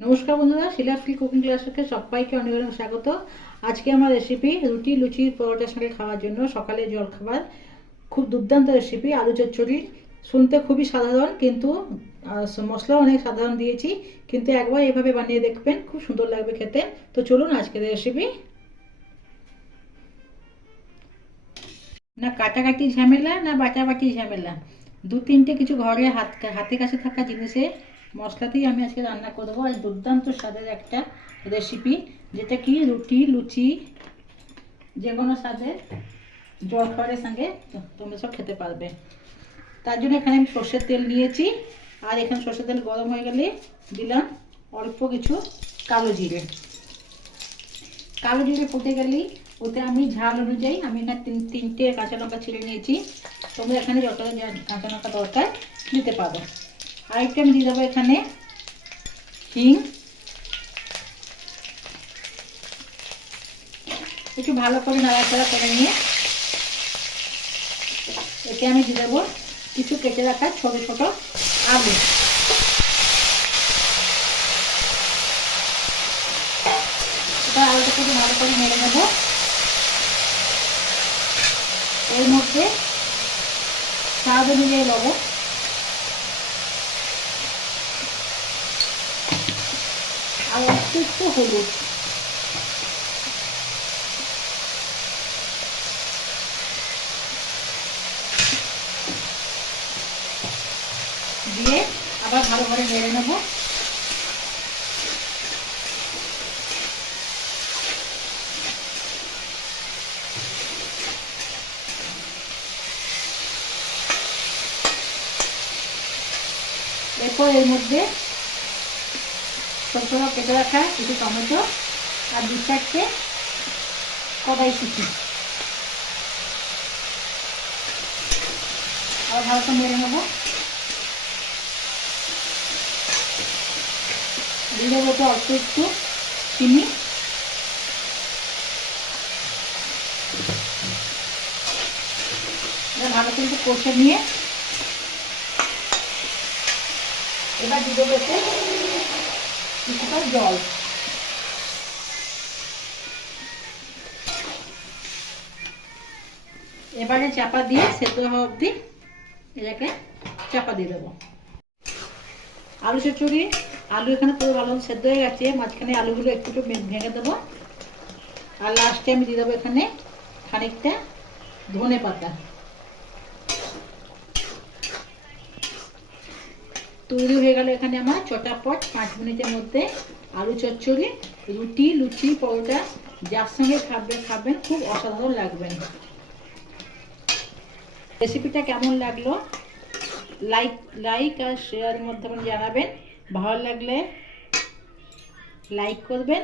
নমস্কার বন্ধুরা, শিলাফ্রি কুকিং ক্লাসকে সবাইকে অনেক অনেক স্বাগত। আজকে আমার রেসিপি রুটি লুচি পরোটার সঙ্গে খাওয়ার জন্য সকালে জলখাবার। খুব দুর্দান্ত রেসিপি, আলু চচ্চড়ি। শুনতে খুবই সাধারণ, কিন্তু মশলাও অনেক সাধারণ দিয়েছি, কিন্তু একবার এভাবে বানিয়ে দেখবেন, খুব সুন্দর লাগবে খেতে। তো চলুন আজকের রেসিপি। না কাটাকাটি ঝামেলা, না বাটাবাটি ঝামেলা, দু তিনটে কিছু ঘরে হাতে কাছে থাকা জিনিসে মশলাতেই আমি আজকে রান্না করবো। আর দুর্দান্ত স্বাদের একটা রেসিপি, যেটা কি রুটি লুচি যে কোনো স্বাদের জলখাবারের সঙ্গে তোমরা সব খেতে পারবে। তার জন্য এখানে আমি সর্ষের তেল নিয়েছি, আর এখানে সর্ষের তেল গরম হয়ে গেলে দিলাম অল্প কিছু কালো জিরে। কালো জিরে ফুটে গেলেই ওতে আমি ঝাল অনুযায়ী আমি এখানে তিনটে কাঁচা লঙ্কা ছিঁড়ে নিয়েছি। তোমরা এখানে যত কাঁচা লঙ্কা দরকার দিতে পারো। আরেকটা আমি দিয়ে দেবো এখানে হিং। একটু ভালো করে নাড়াচাড়া করে নিয়ে এতে আমি দিয়ে দেবো কিছু কেটে রাখা ছোটো ছোটো আলু। এটা আলুটা একটু ভালো করে নেড়ে নেবো। এর মধ্যে স্বাদ অনুযায়ী লবণ, আর একটু একটু হলুদ। দিয়ে আবার ভালো করে নেড়ে নেব। এরপর এর মধ্যে ছোট ছোট কেটে রাখা কিছু টমেটো আর দু চারটে কড়াইশুঁটি আবার ভালো করে নেড়ে নেবো। দিয়ে দেবো অল্প একটু চিনি, ভালো করে একটু কষে নিয়ে এবার দিয়ে দেবো কিছুটা জল। এবারে চাপা দিয়ে সেদ্ধ হওয়া অবধি এটাকে চাপা দিয়ে দেবো। আলু চচ্চড়ি, আলু এখানে পুরো ভালো সেদ্ধ হয়ে গেছে। মাঝখানে আলুগুলো একটু একটু ভেঙে দেবো। আর লাস্টে আমি দিয়ে দেবো এখানে খানিকটা ধনে পাতা। তৈরি হয়ে গেল এখানে আমার চটাপট 5 মিনিটের মধ্যে আলু চচ্চড়ি, রুটি লুচি পরোটা যার সঙ্গে খাবেন খুব অসাধারণ লাগবে। রেসিপিটা কেমন লাগলো লাইক আর শেয়ারের মাধ্যমে জানাবেন। ভালো লাগলে লাইক করবেন,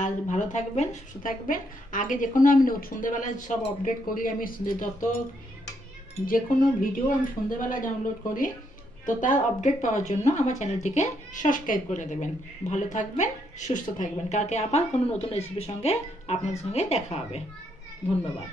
আর ভালো থাকবেন, সুস্থ থাকবেন। আগে যে কোনো আমি সন্ধ্যেবেলায় সব আপডেট করি, আমি যে কোনো ভিডিও আমি সন্ধ্যেবেলায় ডাউনলোড করি। তো তার আপডেট পাওয়ার জন্য আমার চ্যানেলটিকে সাবস্ক্রাইব করে দেবেন। ভালো থাকবেন, সুস্থ থাকবেন। কালকে আবার কোনো নতুন রেসিপির সঙ্গে আপনাদের সঙ্গে দেখা হবে। ধন্যবাদ।